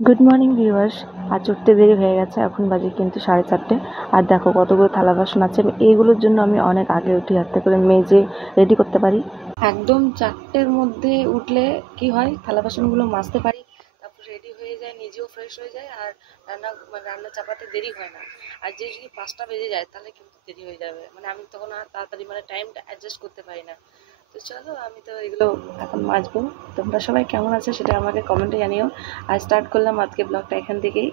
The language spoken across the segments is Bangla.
Good morning viewers. আজ উঠতে দেরি হয়ে গেছে, এখন বাজে কিন্তু 4:30। আর দেখো কতগুলো থালা বাসন আছে। এইগুলোর জন্য আমি অনেক আগে উঠি, হাতে করে মেজে রেডি করতে পারি। একদম 4টের মধ্যে উঠলে কি হয়, থালা বাসনগুলো মাজতে পারি, তারপর রেডি হয়ে যায়, নিজেও ফ্রেশ হয়ে যায়, আর রান্না চাপাতে দেরি হয় না। আর যে যদি 5টা বেজে যায় তাহলে কিন্তু দেরি হয়ে যাবে, আমি তখন আর তাড়াতাড়ি টাইমটা অ্যাডজাস্ট করতে পারি না। তো চলো, আমি তো এগুলো এখন মাজবো। তোমরা সবাই কেমন আছো সেটা আমাকে কমেন্টে জানিও। আর স্টার্ট করলাম আজকে ব্লগটা এখান থেকেই।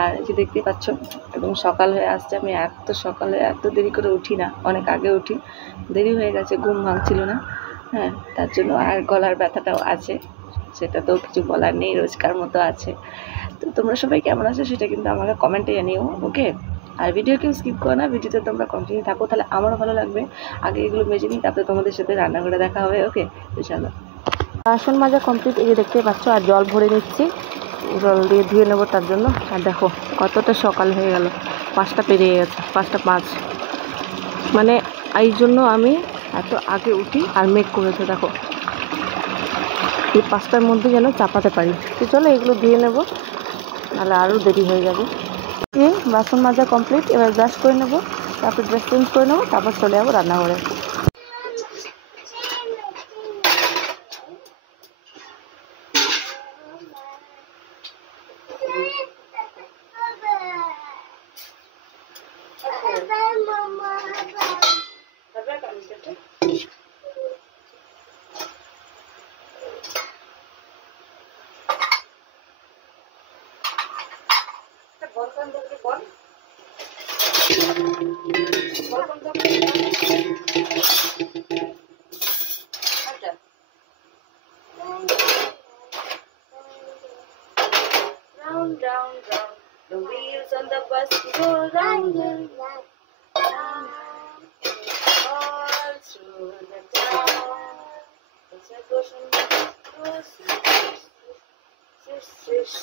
আর এই যে দেখতেই পাচ্ছ, এবং সকাল হয়ে আসছে। আমি এত সকালে এত দেরি করে উঠি না, অনেক আগে উঠি। দেরি হয়ে গেছে, ঘুম ভাঙছিল না। হ্যাঁ, তার জন্য আর গলার ব্যথাটাও আছে, সেটা তো কিছু বলার নেই, রোজকার মতো আছে। তো তোমরা সবাই কেমন আছো সেটা কিন্তু আমাকে কমেন্টে জানিও, ওকে? আর ভিডিও কেউ স্কিপ করো না, ভিডিওতে তোমরা কন্টিনিউ থাকো, তাহলে আমারও ভালো লাগবে। আগে এগুলো মেজে নিই, তারপরে তোমাদের সাথে রান্না করে দেখা হবে, ওকে? তো চলো, বাসন মাজা কমপ্লিট, এই যে দেখতেই পাচ্ছ। আর জল ভরে নিচ্ছি, জল দিয়ে ধুয়ে নেবো তার জন্য। আর দেখো কতটা সকাল হয়ে গেল, 5টা পেরিয়ে গেছে, 5টা 5। এই জন্য আমি এত আগে উঠি আর মেক করেছে দেখো, এই 5টার মধ্যে যেন চাপাতে পারি। তো চলো এগুলো ধুয়ে নেবো, নাহলে আরও দেরি হয়ে যাবে। বাসন মাজা কমপ্লিট, এবার ব্রাশ করে নেবো, তারপর ড্রেস চেঞ্জ করে নেবো, তারপর চলে যাবো রান্নাঘরে। Round, round, round, the wheels on the bus go round and round, all through the town. It's a cushion goes swish, swish,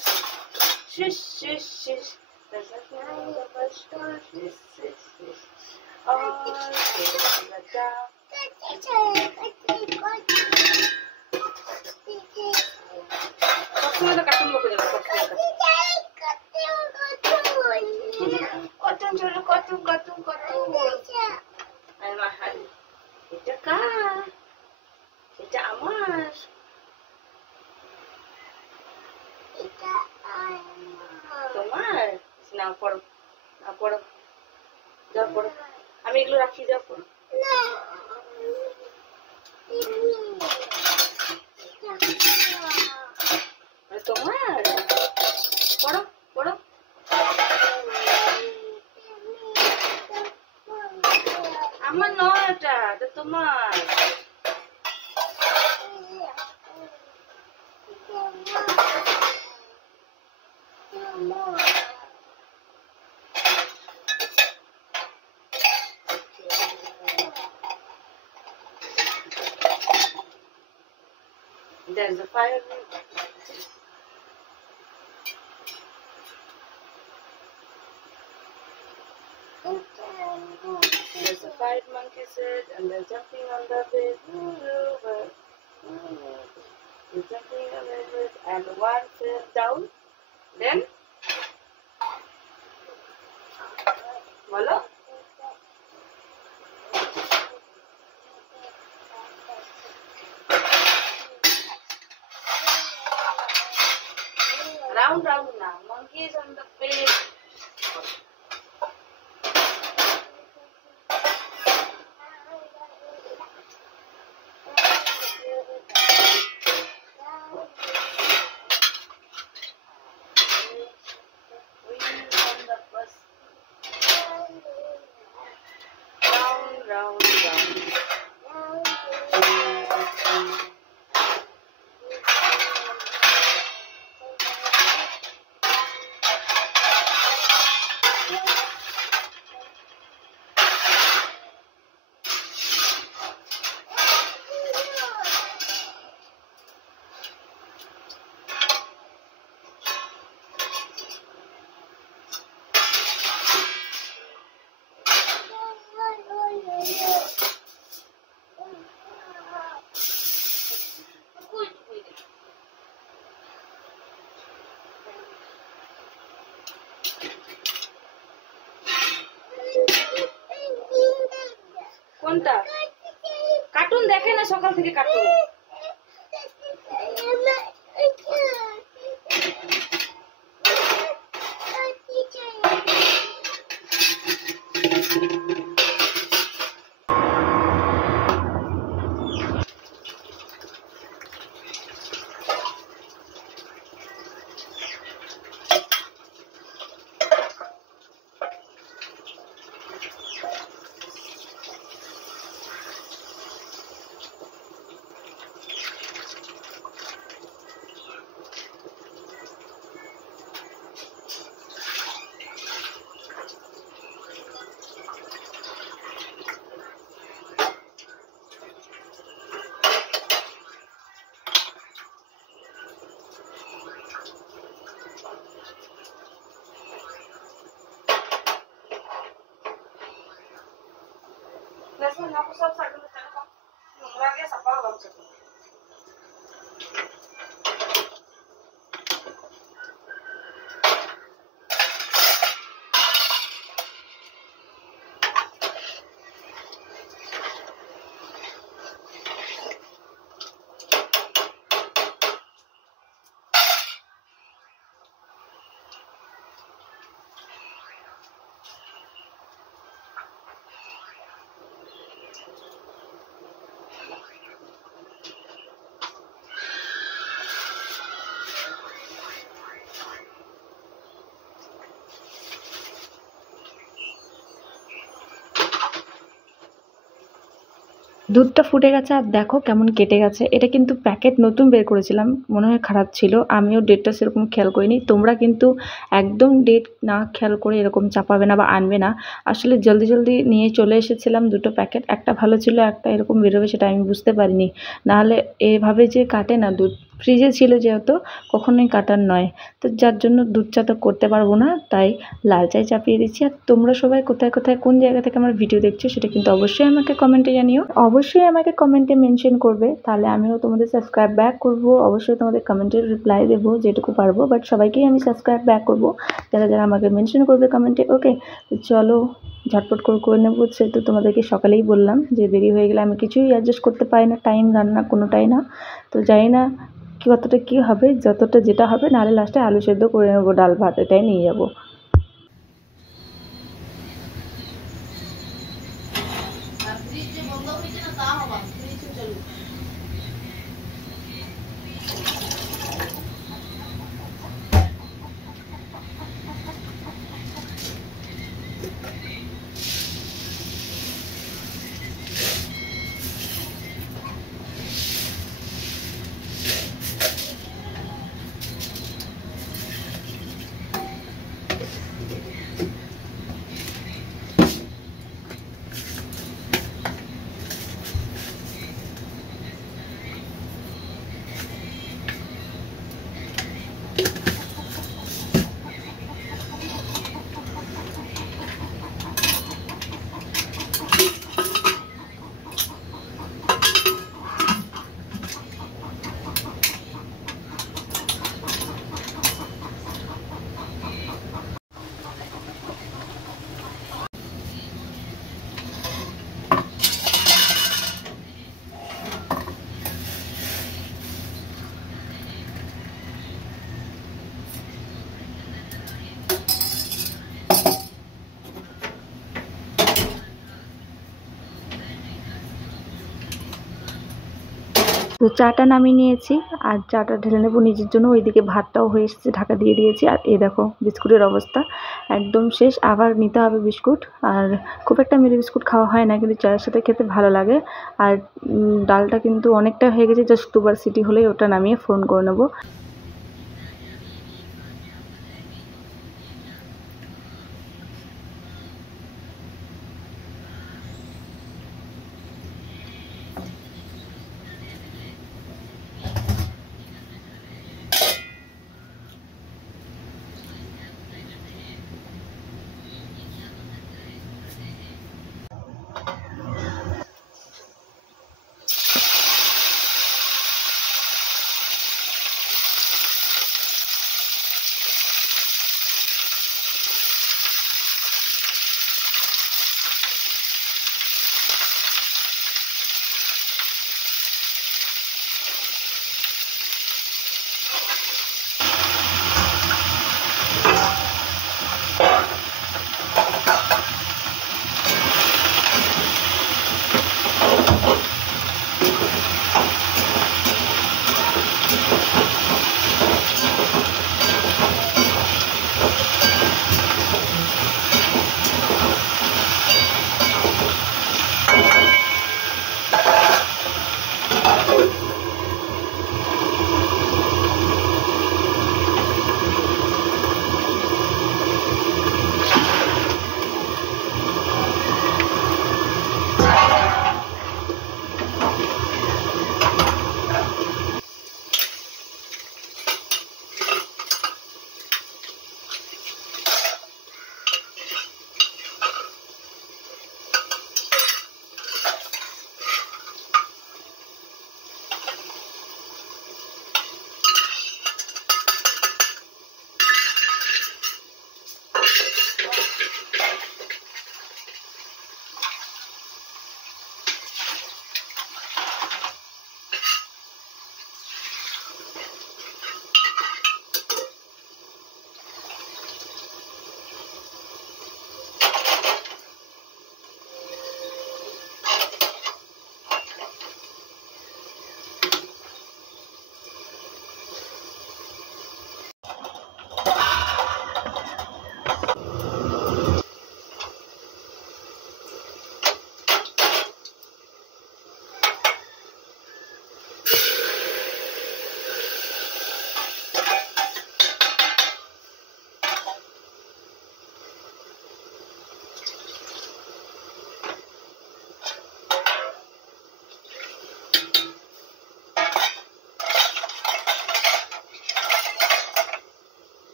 swish, swish, swish. There's a fly on the bus goes swish, swish, swish, all through the town. সবসময় তো কার্টুন বকে যাবো, এটা কার, এটা আমার, তোমার না। পড়ো, পড়ো, যাও পড়ো, আমি এগুলো রাখি, যাও পড়ো। তোমার, পড়ো পড়ো। আমার নয়, এটা তোমার। There's a fire. There's a 5 monkeys head and they're jumping on the bed. They're jumping on the bed and one fell down. Then, বলো। Round, round now. Monkeys on the bed. Round, round. কোনটা? কার্টুন দেখে না সকাল থেকে কার্টুন। Aku सब साइड में चला नंगरा गया सपा बन सके দুধটা ফুটে গেছে আর দেখো কেমন কেটে গেছে। এটা কিন্তু প্যাকেট নতুন বের করেছিলাম, মনে হয় খারাপ ছিল, আমিও ডেটটা সেরকম খেয়াল করিনি। তোমরা কিন্তু একদম ডেট না খেয়াল করে এরকম চাপাবে না বা আনবে না। আসলে জলদি জলদি নিয়ে চলে এসেছিলাম দুটো প্যাকেট, একটা ভালো ছিল একটা এরকম বেরোবে সেটা আমি বুঝতে পারিনি। নাহলে এভাবে যে কাটে না দুধ, ফ্রিজে ছিল যেহেতু কখনোই কাটার নয়, তো যার জন্য দুধ চা তো করতে পারবো না, তাই লাল চাই চাপিয়ে দিচ্ছি। আর তোমরা সবাই কোথায় কোথায় কোন জায়গা থেকে আমার ভিডিও দেখছো সেটা কিন্তু অবশ্যই আমাকে কমেন্টে জানিও, অবশ্যই আমাকে কমেন্টে মেনশন করবে, তাহলে আমিও তোমাদের সাবস্ক্রাইব ব্যাক করব। অবশ্যই তোমাদের কমেন্টের রিপ্লাই দেবো যেটুকু পারবো, বাট সবাইকেই আমি সাবস্ক্রাইব ব্যাক করব যারা যারা আমাকে মেনশন করবে কমেন্টে। ওকে, তো চলো ঝটপট করে নেবো, সেহেতু তোমাদেরকে সকালেই বললাম যে দেরি হয়ে গেলে আমি কিছুই অ্যাডজাস্ট করতে পারি না, টাইম রান্না কোনোটাই না। তো জানি না কতটা কী হবে, যতটা যেটা হবে, নাহলে লাস্টে আলু সেদ্ধ করে নেবো, ডাল ভাত এটাই নিয়ে যাবো। তো চাটা নামিয়ে নিয়েছি আর চাটা ঢেলে নেবো নিজের জন্য। ওইদিকে ভাতটাও হয়ে এসেছে, ঢাকা দিয়ে দিয়েছি। আর এই দেখো বিস্কুটের অবস্থা একদম শেষ, আবার নিতে হবে বিস্কুট। আর খুব একটা মেরি বিস্কুট খাওয়া হয় না, কিন্তু চায়ের সাথে খেতে ভালো লাগে। আর ডালটা কিন্তু অনেকটা হয়ে গেছে, জাস্ট দুবার সিটি হলেই ওটা নামিয়ে ফোড়ন করে নেবো।